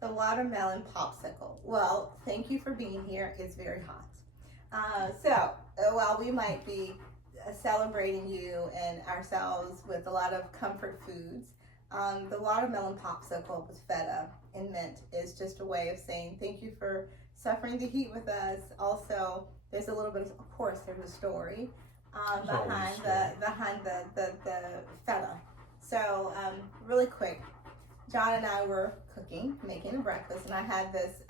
The watermelon popsicle. Well, thank you for being here. It's very hot. While we might be celebrating you and ourselves with a lot of comfort foods, the watermelon popsicle with feta and mint is just a way of saying thank you for suffering the heat with us. Also, there's a little bit of course, there's a story behind the feta. So really quick, John and I were cooking, making a breakfast, and I had this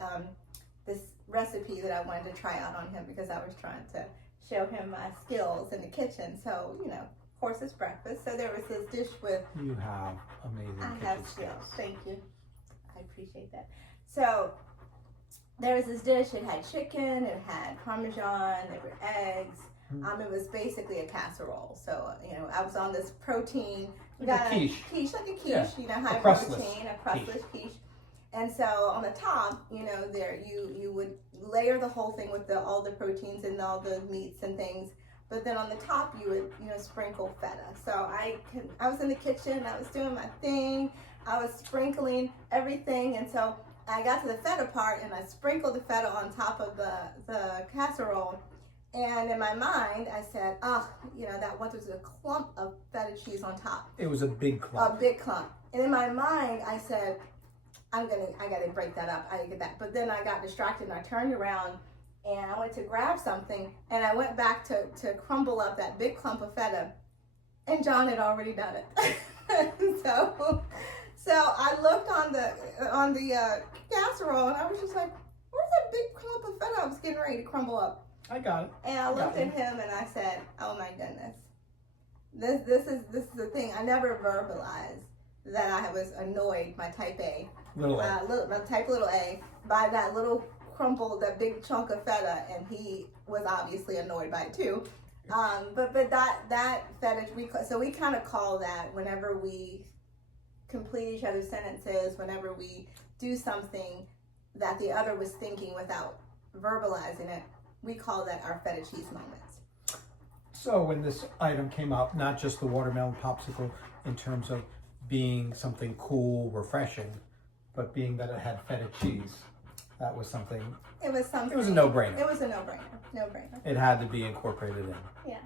recipe that I wanted to try out on him because I was trying to show him my skills in the kitchen. So, you know, of course it's breakfast. So there was this dish with... You have amazing I have skills. Thank you. I appreciate that. So there was this dish. It had chicken, it had Parmesan, there were eggs. It was basically a casserole. So, you know, I was on this protein. Like a quiche. Like a quiche, yeah. You know, high protein, a crustless quiche. And so on the top, you know, there you would layer the whole thing with all the proteins and all the meats and things. But then on the top, you would, you know, sprinkle feta. So I was in the kitchen, I was doing my thing, I was sprinkling everything, and so I got to the feta part, and I sprinkled the feta on top of the casserole. And in my mind, I said, you know, that was a clump of feta cheese on top. It was a big clump. A big clump. And in my mind, I said, I gotta break that up. I gotta get that. But then I got distracted and I turned around and I went to grab something and I went back to crumble up that big clump of feta. And John had already done it. so I looked on the casserole and I was just like, where's that big clump of feta I was getting ready to crumble up? I got it. And I looked at him and I said, oh my goodness. This is the thing. I never verbalized that I was annoyed, my type A. My type little A, by that little crumple, that big chunk of feta, and he was obviously annoyed by it too. But that feta, we kind of call that whenever we complete each other's sentences, whenever we do something that the other was thinking without verbalizing it, we call that our feta cheese moments. So when this item came up, not just the watermelon popsicle in terms of being something cool, refreshing, but being that it had feta cheese, that was something. It was something. It was a no-brainer. It was a no-brainer. No-brainer. It had to be incorporated in. Yeah.